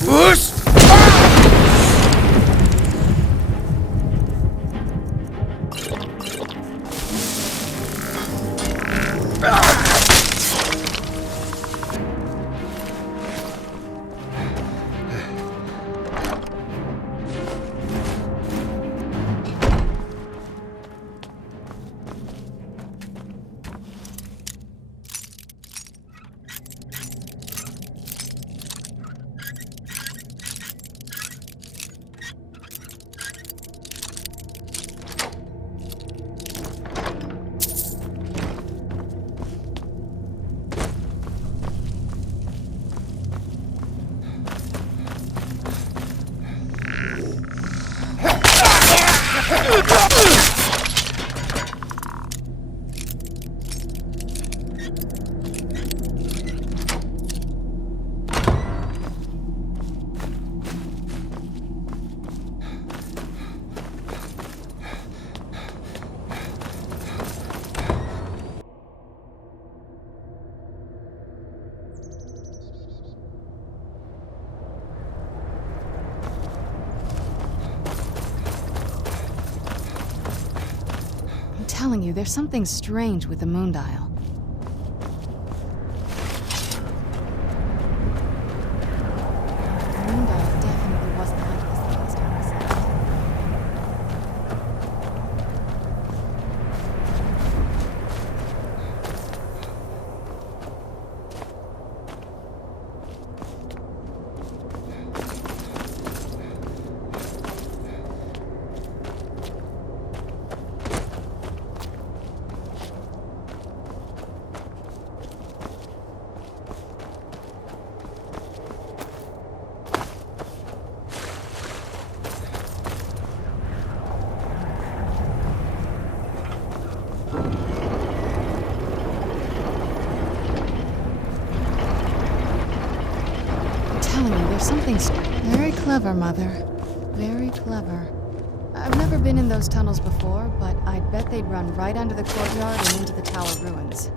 Whoosh! I'm telling you, there's something strange with the moon dial. The moon dial definitely wasn't like this the last time I saw it. I'm telling you, there's something very clever, Mother. Very clever. I've never been in those tunnels before, but I'd bet they'd run right under the courtyard and into the tower ruins.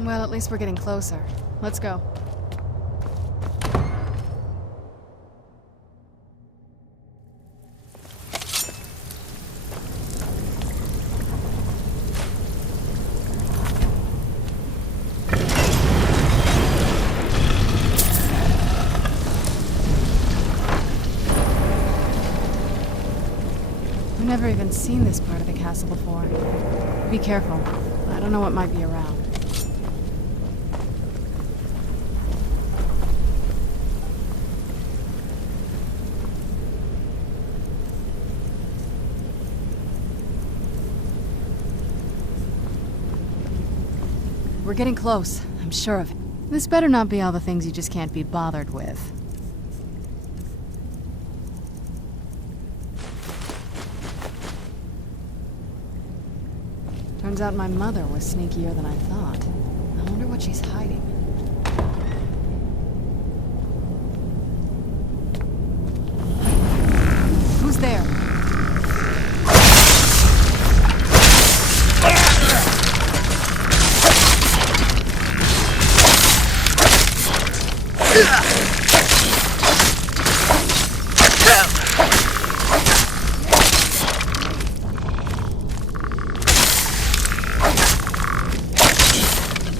Well, at least we're getting closer. Let's go. I've never even seen this part of the castle before. Be careful. I don't know what might be around. We're getting close. I'm sure of it. This better not be all the things you just can't be bothered with. Turns out my mother was sneakier than I thought. I wonder what she's hiding. Who's there?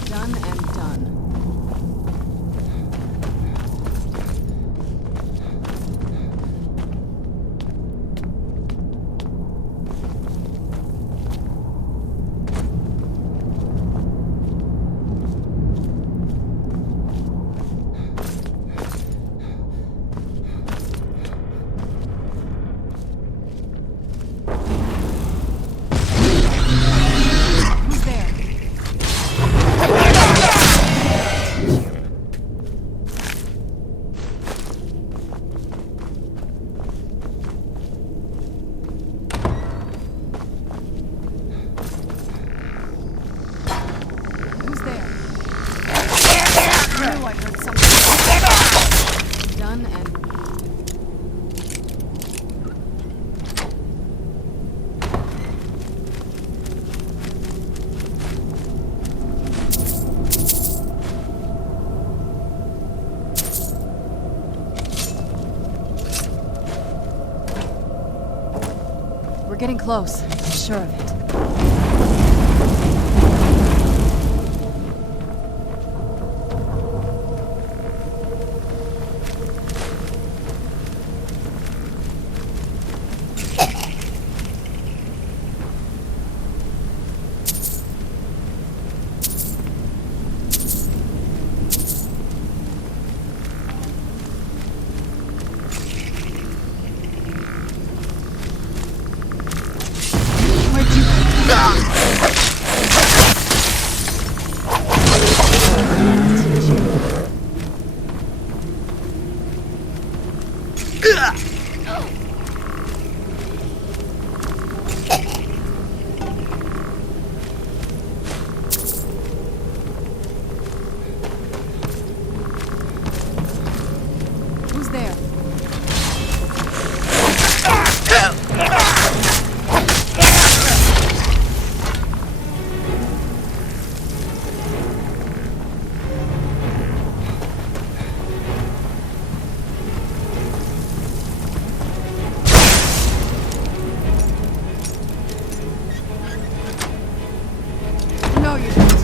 Done and done. We're getting close. I'm sure of it. Who's there? No, you don't.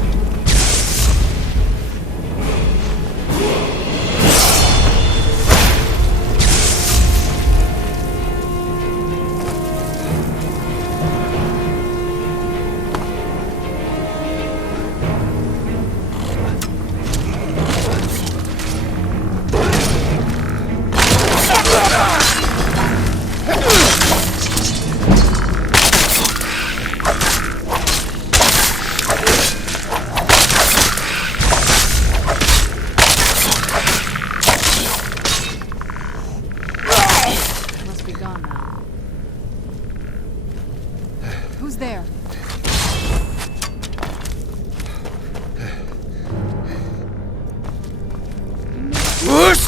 Must be gone now. Who's there? Whoosh!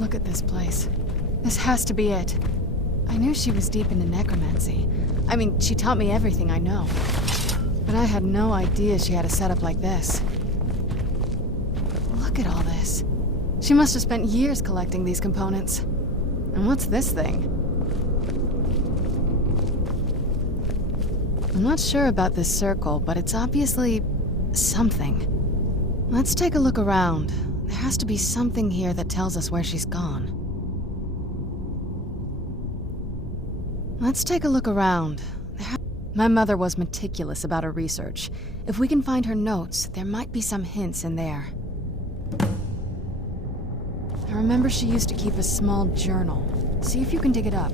Look at this place. This has to be it. I knew she was deep into necromancy. I mean, she taught me everything I know. But I had no idea she had a setup like this. Look at all this. She must have spent years collecting these components. And what's this thing? I'm not sure about this circle, but it's obviously something. Let's take a look around. There has to be something here that tells us where she's gone. Let's take a look around. My mother was meticulous about her research. If we can find her notes, there might be some hints in there. I remember she used to keep a small journal. See if you can dig it up.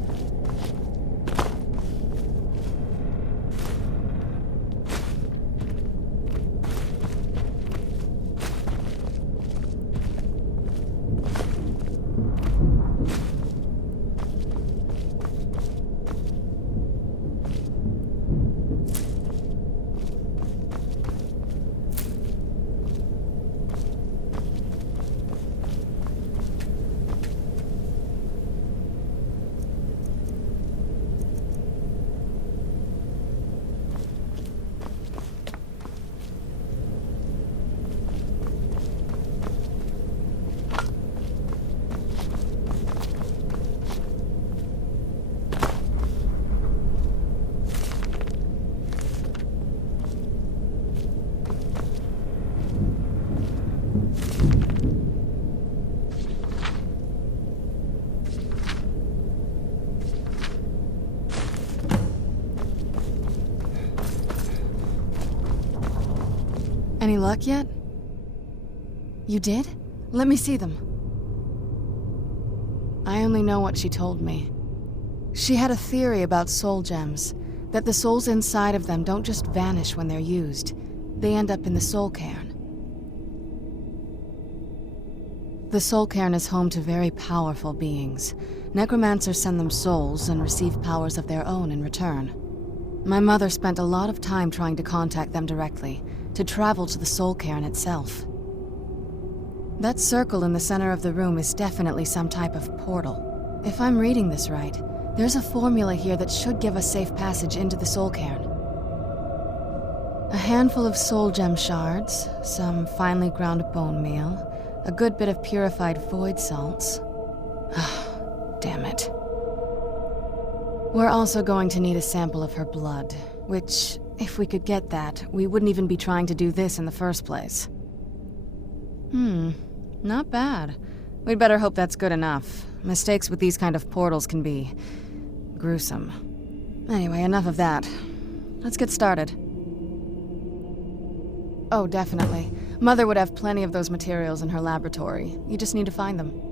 Any luck yet? You did? Let me see them. I only know what she told me. She had a theory about soul gems, that the souls inside of them don't just vanish when they're used. They end up in the soul cairn. The soul cairn is home to very powerful beings. Necromancers send them souls and receive powers of their own in return. My mother spent a lot of time trying to contact them directly, to travel to the soul cairn itself. That circle in the center of the room is definitely some type of portal. If I'm reading this right, there's a formula here that should give us safe passage into the soul cairn. A handful of soul gem shards, some finely ground bone meal, a good bit of purified void salts. Ah, damn it. We're also going to need a sample of her blood, which, if we could get that, we wouldn't even be trying to do this in the first place. Not bad. We'd better hope that's good enough. Mistakes with these kind of portals can be gruesome. Anyway, enough of that. Let's get started. Oh, definitely. Mother would have plenty of those materials in her laboratory. You just need to find them.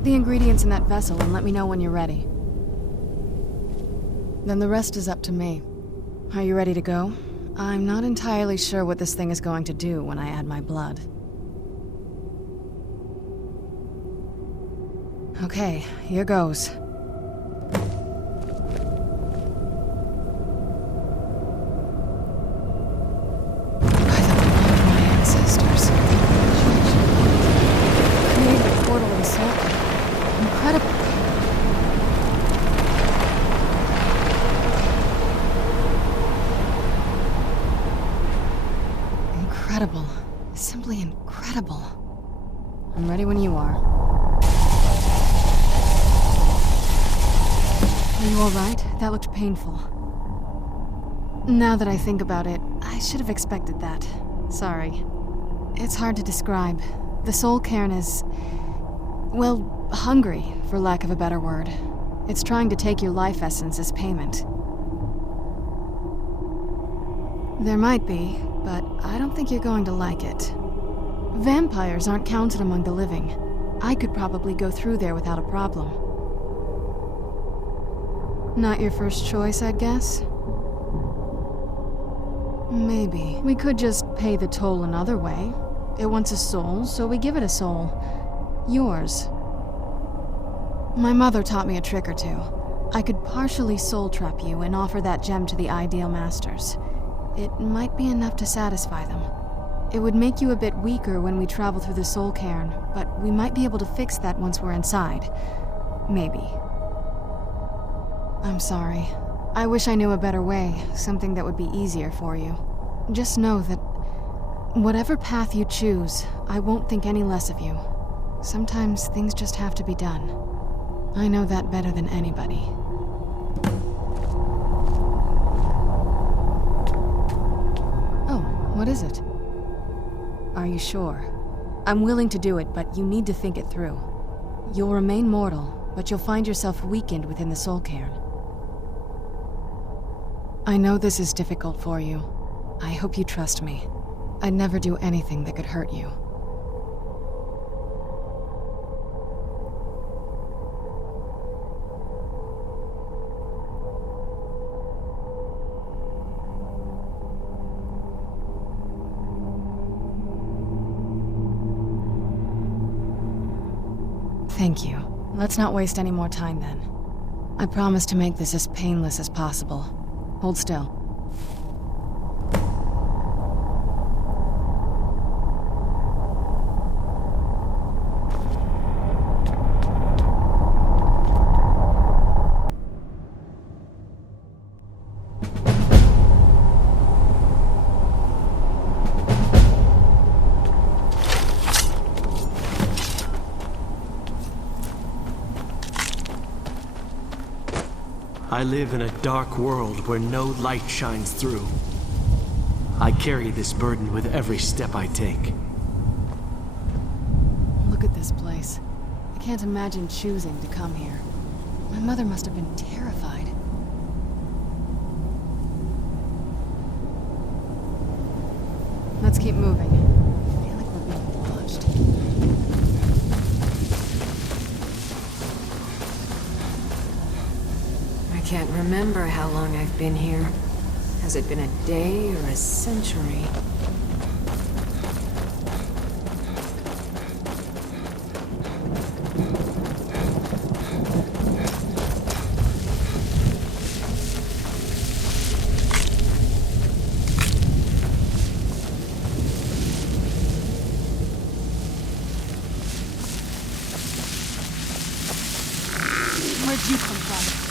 Get the ingredients in that vessel and let me know when you're ready. Then the rest is up to me. Are you ready to go? I'm not entirely sure what this thing is going to do when I add my blood. Okay, here goes. Incredible. Simply incredible. I'm ready when you are. Are you alright? That looked painful. Now that I think about it, I should have expected that. Sorry. It's hard to describe. The soul cairn is... well, hungry, for lack of a better word. It's trying to take your life essence as payment. There might be, but I don't think you're going to like it. Vampires aren't counted among the living. I could probably go through there without a problem. Not your first choice, I'd guess? Maybe. We could just pay the toll another way. It wants a soul, so we give it a soul. Yours. My mother taught me a trick or two. I could partially soul trap you and offer that gem to the Ideal Masters. It might be enough to satisfy them. It would make you a bit weaker when we travel through the soul cairn, but we might be able to fix that once we're inside. Maybe. I'm sorry. I wish I knew a better way, something that would be easier for you. Just know that whatever path you choose, I won't think any less of you. Sometimes things just have to be done. I know that better than anybody. What is it? Are you sure? I'm willing to do it, but you need to think it through. You'll remain mortal, but you'll find yourself weakened within the soul cairn. I know this is difficult for you. I hope you trust me. I'd never do anything that could hurt you. Thank you. Let's not waste any more time then. I promise to make this as painless as possible. Hold still. I live in a dark world where no light shines through. I carry this burden with every step I take. Look at this place. I can't imagine choosing to come here. My mother must have been terrified. Let's keep moving. I feel like we're being watched. I can't remember how long I've been here. Has it been a day or a century? Where'd you come from?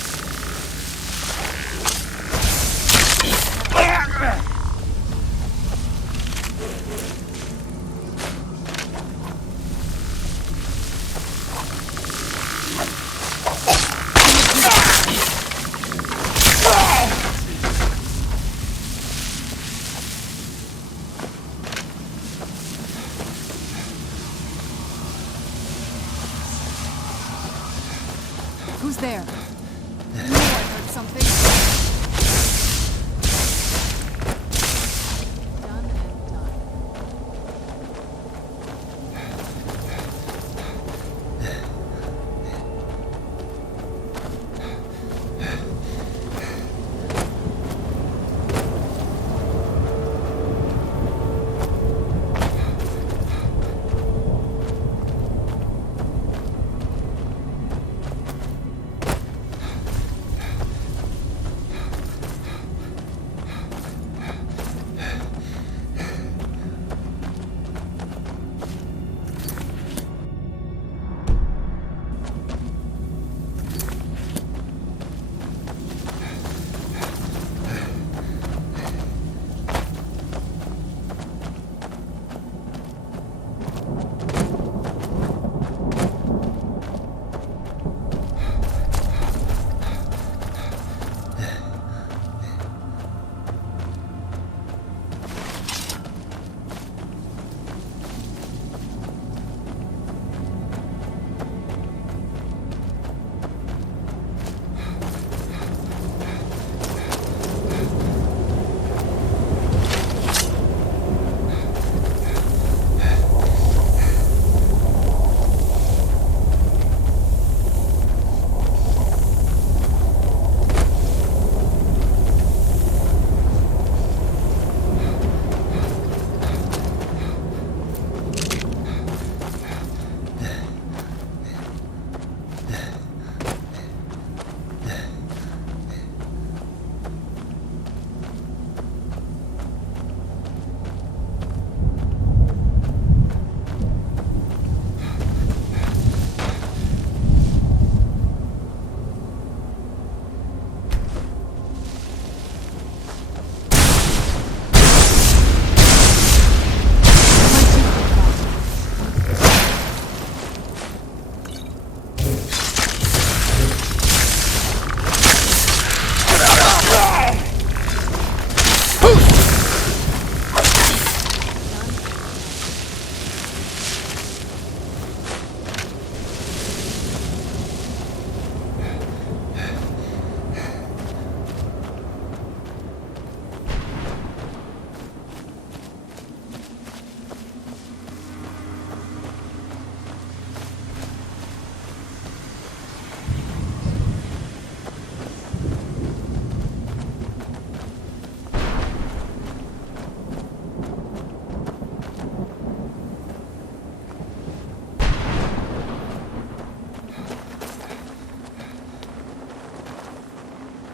Who's there? I knew I heard something. Done and done.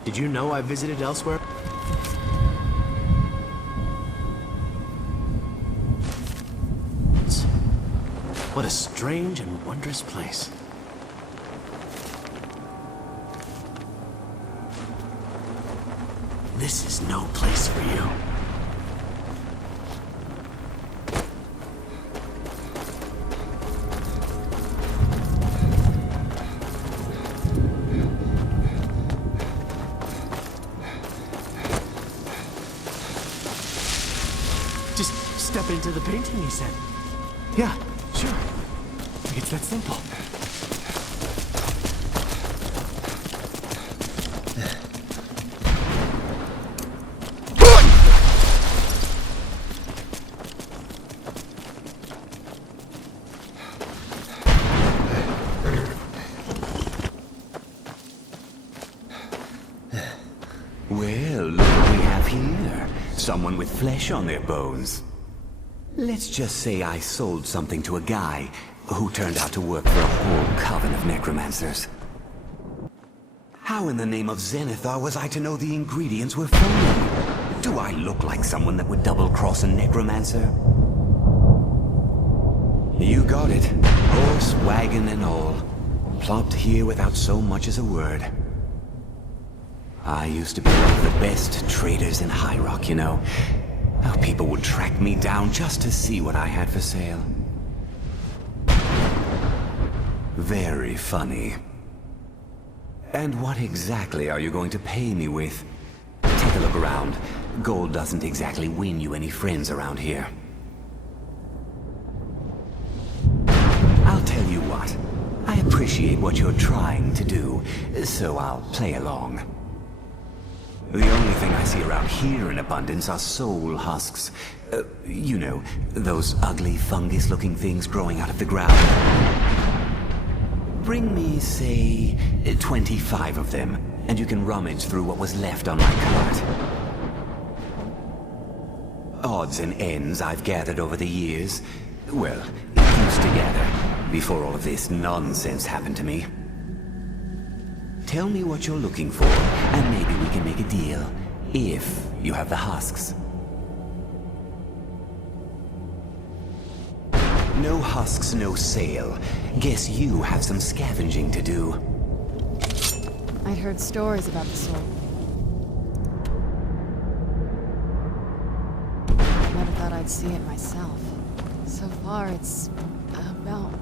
Did you know I visited elsewhere? What a strange and wondrous place. This is no place for you. Just step into the painting, he said. Yeah, sure. It's that simple. Well, look what we have here. Someone with flesh on their bones. Let's just say I sold something to a guy who turned out to work for a whole coven of necromancers. How in the name of Zenithar was I to know the ingredients were phony? Do I look like someone that would double-cross a necromancer? You got it. Horse, wagon, and all. Plopped here without so much as a word. I used to be one of the best traders in High Rock, you know. How people would track me down just to see what I had for sale. Very funny. And what exactly are you going to pay me with? Take a look around. Gold doesn't exactly win you any friends around here. I'll tell you what. I appreciate what you're trying to do, so I'll play along. The only thing I see around here in abundance are soul husks. You know, those ugly fungus-looking things growing out of the ground. Bring me, say, 25 of them, and you can rummage through what was left on my cart. Odds and ends I've gathered over the years. Well, it used to gather, before all of this nonsense happened to me. Tell me what you're looking for, and maybe we can make a deal, if you have the husks. No husks, no sale. Guess you have some scavenging to do. I'd heard stories about the soul. Never thought I'd see it myself. So far, it's about...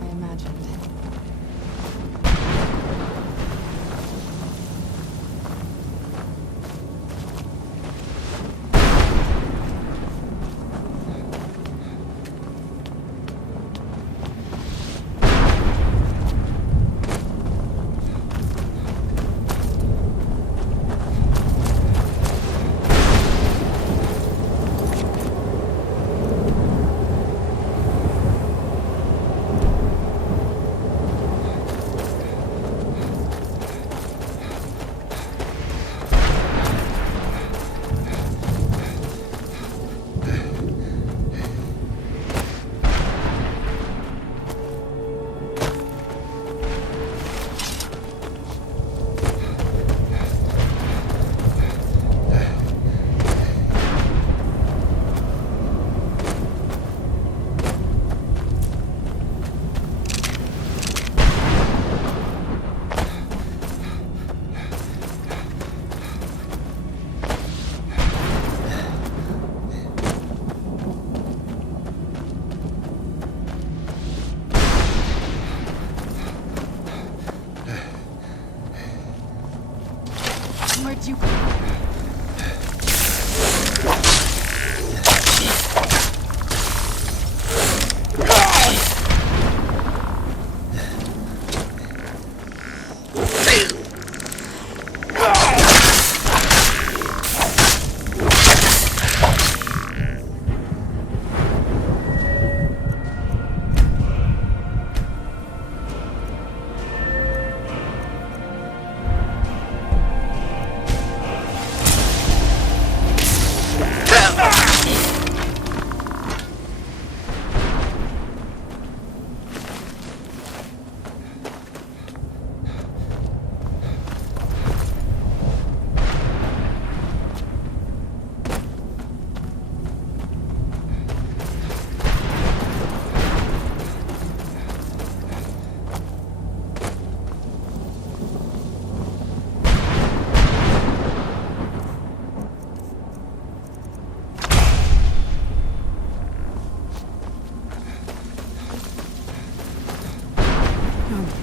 I imagined.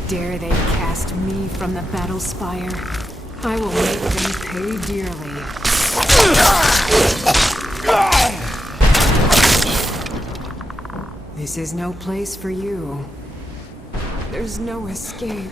dare they cast me from the battle spire? I will make them pay dearly. This is no place for you. There's no escape.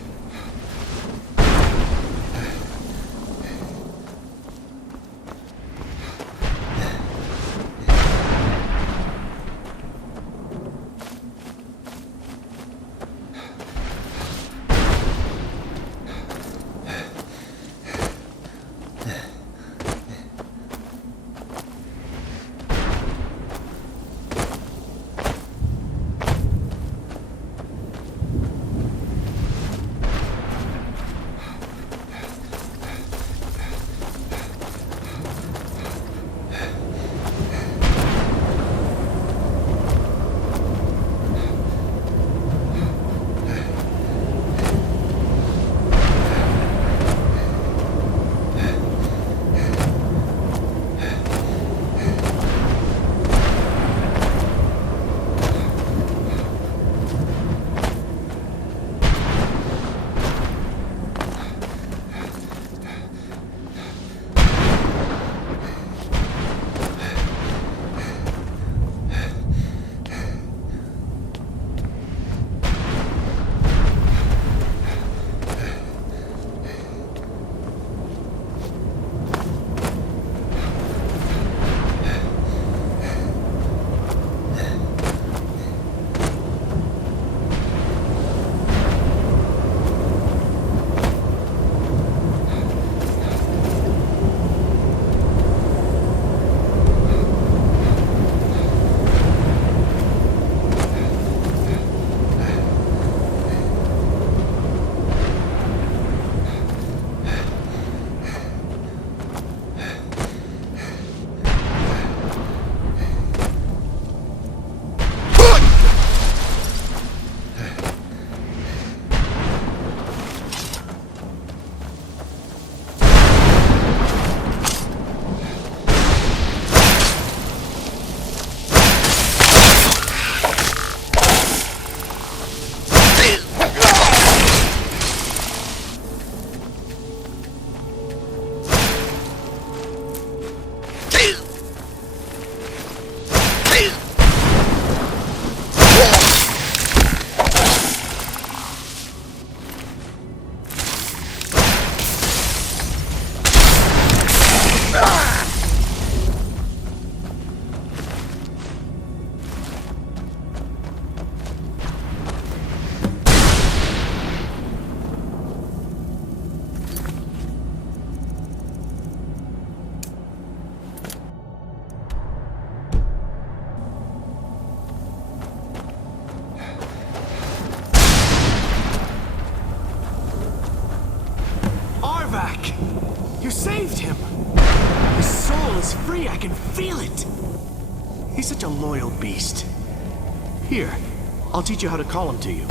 You saved him! His soul is free, I can feel it! He's such a loyal beast. Here, I'll teach you how to call him to you.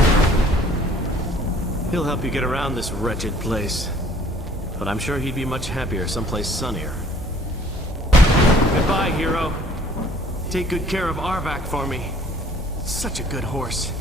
He'll help you get around this wretched place. But I'm sure he'd be much happier someplace sunnier. Goodbye, hero. Take good care of Arvak for me. Such a good horse.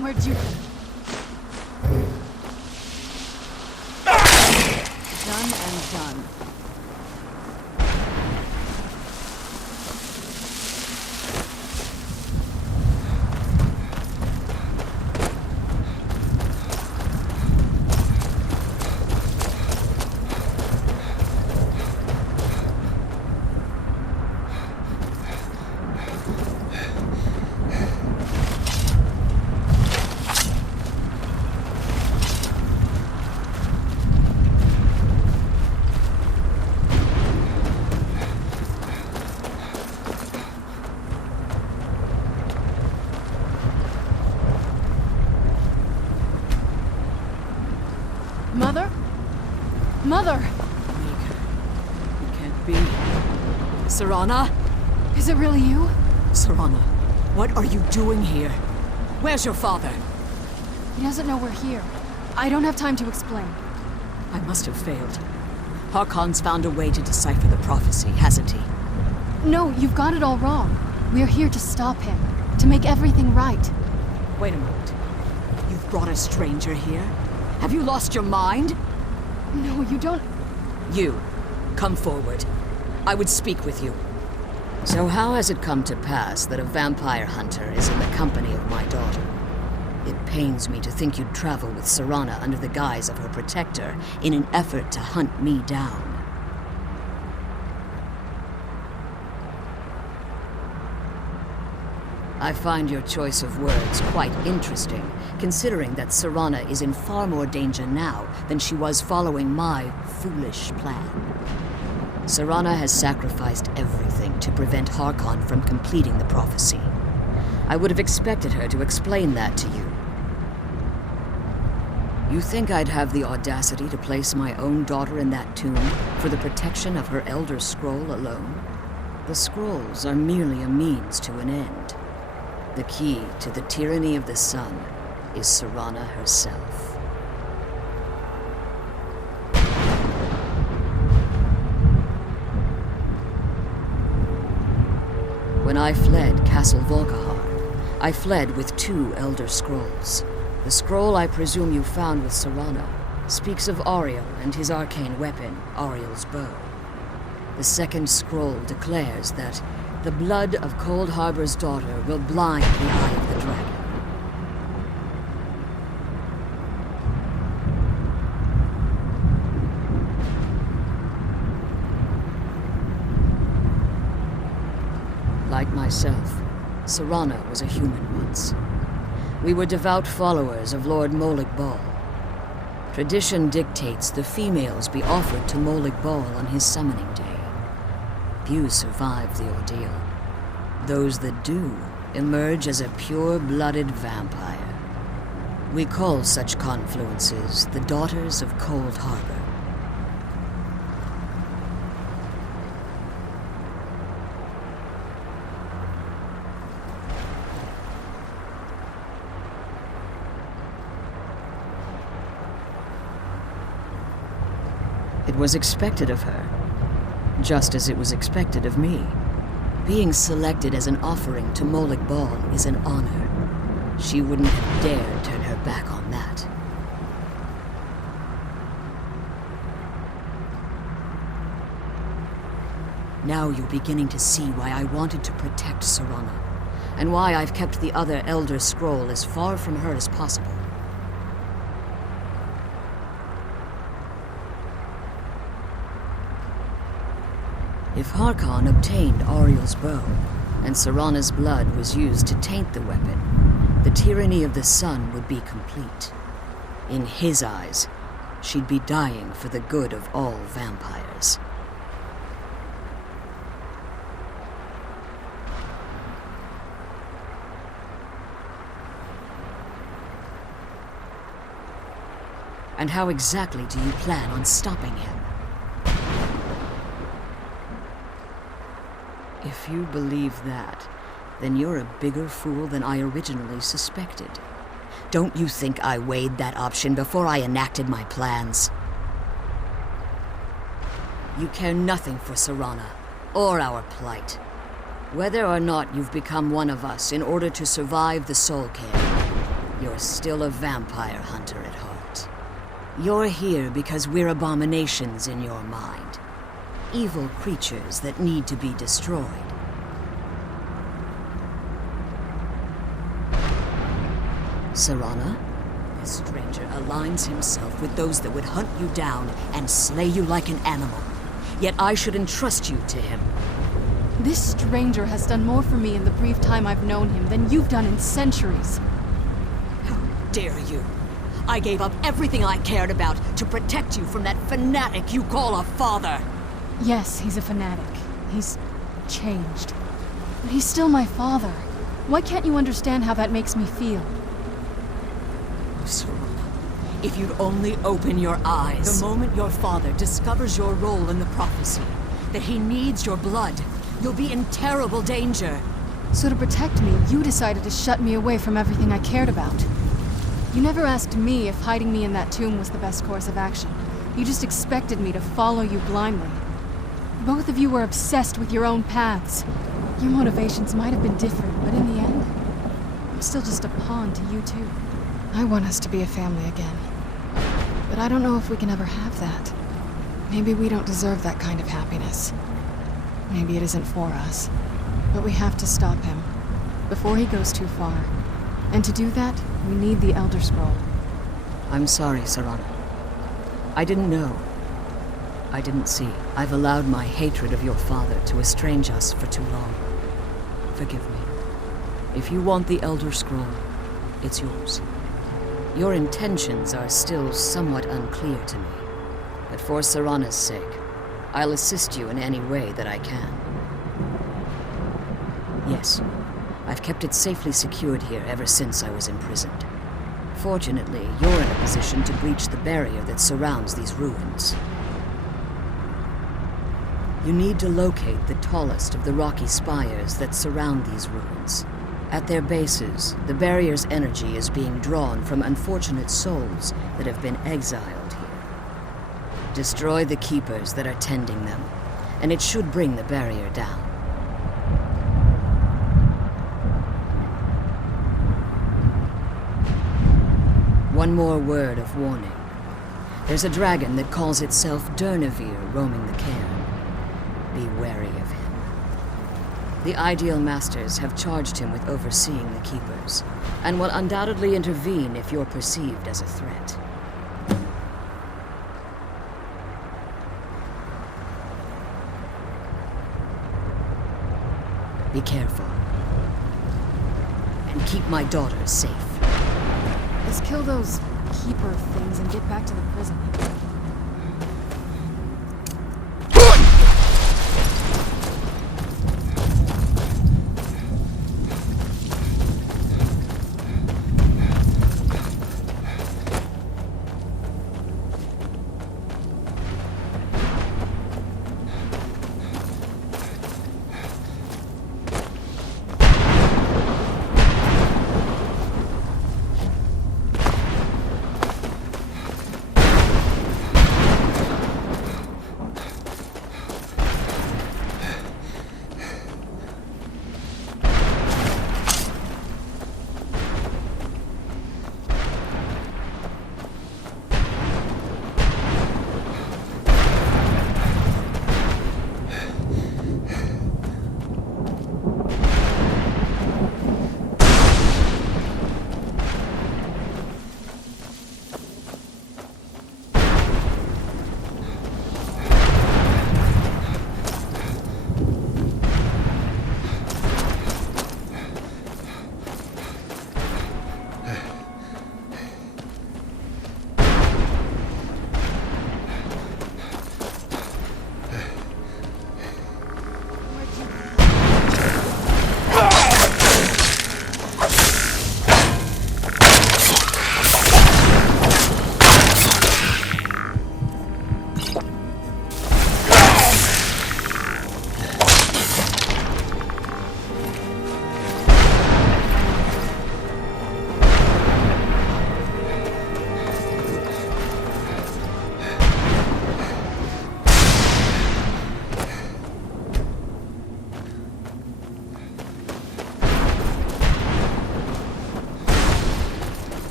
Where'd you... Done and done. Mother? Mother! It can't be. Serana? Is it really you? Serana, what are you doing here? Where's your father? He doesn't know we're here. I don't have time to explain. I must have failed. Harkon's found a way to decipher the prophecy, hasn't he? No, you've got it all wrong. We're here to stop him. To make everything right. Wait a moment. You've brought a stranger here? Have you lost your mind? No, you don't... You, come forward. I would speak with you. So how has it come to pass that a vampire hunter is in the company of my daughter? It pains me to think you'd travel with Serana under the guise of her protector in an effort to hunt me down. I find your choice of words quite interesting, considering that Serana is in far more danger now than she was following my foolish plan. Serana has sacrificed everything to prevent Harkon from completing the prophecy. I would have expected her to explain that to you. You think I'd have the audacity to place my own daughter in that tomb for the protection of her Elder Scroll alone? The scrolls are merely a means to an end. The key to the tyranny of the sun is Serana herself. When I fled Castle Volkihar, I fled with 2 Elder Scrolls. The scroll I presume you found with Serana speaks of Ariel and his arcane weapon, Ariel's bow. The second scroll declares that the blood of Cold Harbor's daughter will blind the eye of the dragon. Like myself, Serana was a human once. We were devout followers of Lord Molig Bal. Tradition dictates the females be offered to Molig Bal on his summoning day. Few survive the ordeal. Those that do emerge as a pure-blooded vampire. We call such confluences the Daughters of Cold Harbor. It was expected of her, just as it was expected of me. Being selected as an offering to Molig Bal is an honor. She wouldn't have dared turn her back on that. Now you're beginning to see why I wanted to protect Serana, and why I've kept the other Elder Scroll as far from her as possible. If Harkon obtained Ariel's bow, and Serana's blood was used to taint the weapon, the tyranny of the sun would be complete. In his eyes, she'd be dying for the good of all vampires. And how exactly do you plan on stopping him? If you believe that, then you're a bigger fool than I originally suspected. Don't you think I weighed that option before I enacted my plans? You care nothing for Serana, or our plight. Whether or not you've become one of us in order to survive the Soul Care, you're still a vampire hunter at heart. You're here because we're abominations in your mind. Evil creatures that need to be destroyed. Serana, this stranger aligns himself with those that would hunt you down and slay you like an animal. Yet I should entrust you to him. This stranger has done more for me in the brief time I've known him than you've done in centuries. How dare you! I gave up everything I cared about to protect you from that fanatic you call a father! Yes, he's a fanatic. He's changed. But he's still my father. Why can't you understand how that makes me feel? Serana, if you'd only open your eyes. The moment your father discovers your role in the prophecy, that he needs your blood, you'll be in terrible danger. So to protect me, you decided to shut me away from everything I cared about. You never asked me if hiding me in that tomb was the best course of action. You just expected me to follow you blindly. Both of you were obsessed with your own paths. Your motivations might have been different, but in the end, I'm still just a pawn to you too. I want us to be a family again. But I don't know if we can ever have that. Maybe we don't deserve that kind of happiness. Maybe it isn't for us. But we have to stop him, before he goes too far. And to do that, we need the Elder Scroll. I'm sorry, Serana. I didn't know. I didn't see. I've allowed my hatred of your father to estrange us for too long. Forgive me. If you want the Elder Scroll, it's yours. Your intentions are still somewhat unclear to me, but for Serana's sake, I'll assist you in any way that I can. Yes, I've kept it safely secured here ever since I was imprisoned. Fortunately, you're in a position to breach the barrier that surrounds these ruins. You need to locate the tallest of the rocky spires that surround these ruins. At their bases, the barrier's energy is being drawn from unfortunate souls that have been exiled here. Destroy the keepers that are tending them, and it should bring the barrier down. One more word of warning. There's a dragon that calls itself Durnevere roaming the cairn. Be wary of him. The Ideal Masters have charged him with overseeing the Keepers, and will undoubtedly intervene if you're perceived as a threat. Be careful. And keep my daughters safe. Let's kill those Keeper things and get back to the prison.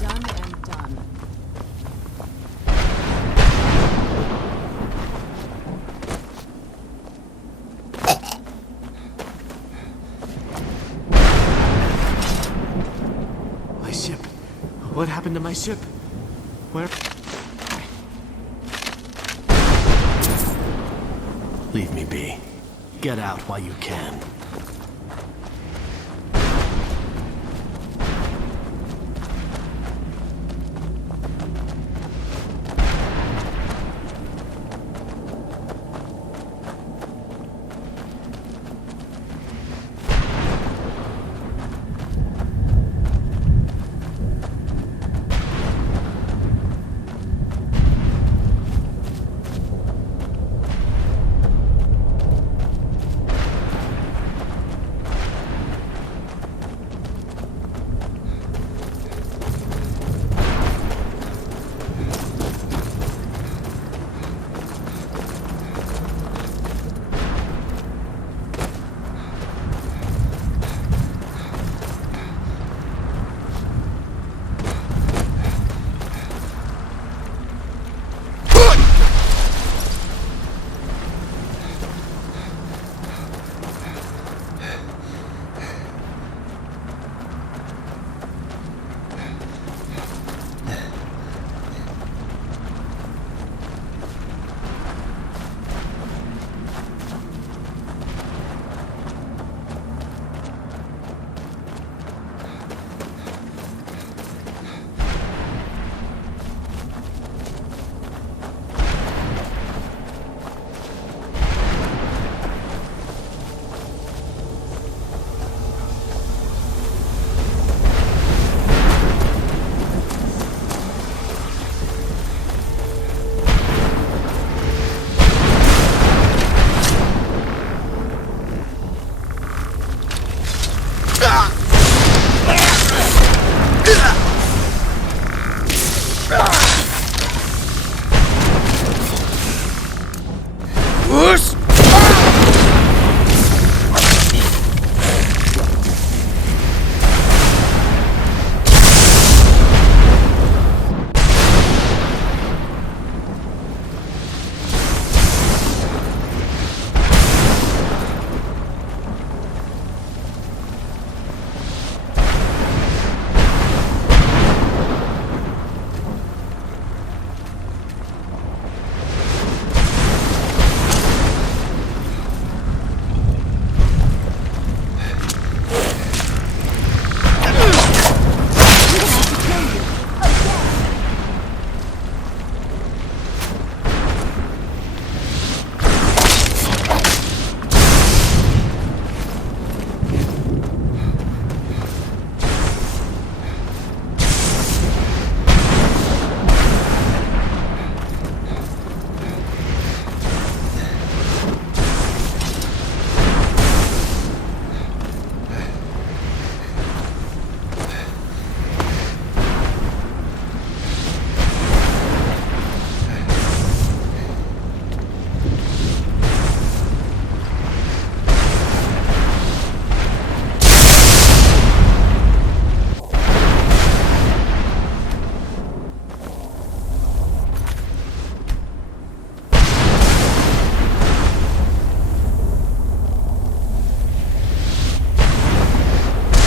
Done and done. My ship. What happened to my ship? Where? Leave me be. Get out while you can.